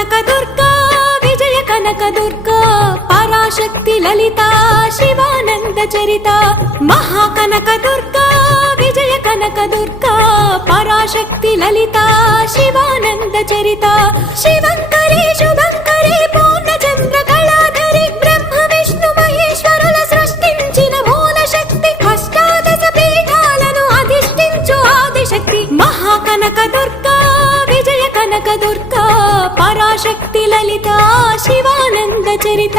కనక దుర్గా విజయ కనక దుర్గా పరాశక్తి లలిత శివానంద చరిత మహాకనక దుర్గా విజయ కనక దుర్గా పరాశక్తి లలిత శివానంద చరిత శివంకరి శుభంకరి పూర్ణచంద్ర కళాధరి బ్రహ్మ విష్ణు మహేశ్వరుల సృష్టించిన మూల శక్తి అష్టాదశ పీఠాలను అధిష్ఠించు ఆదిశక్తి మహాకనక దుర్గా విజయ కనక దుర్గా పరాశక్తి లలిత శివానంద చరిత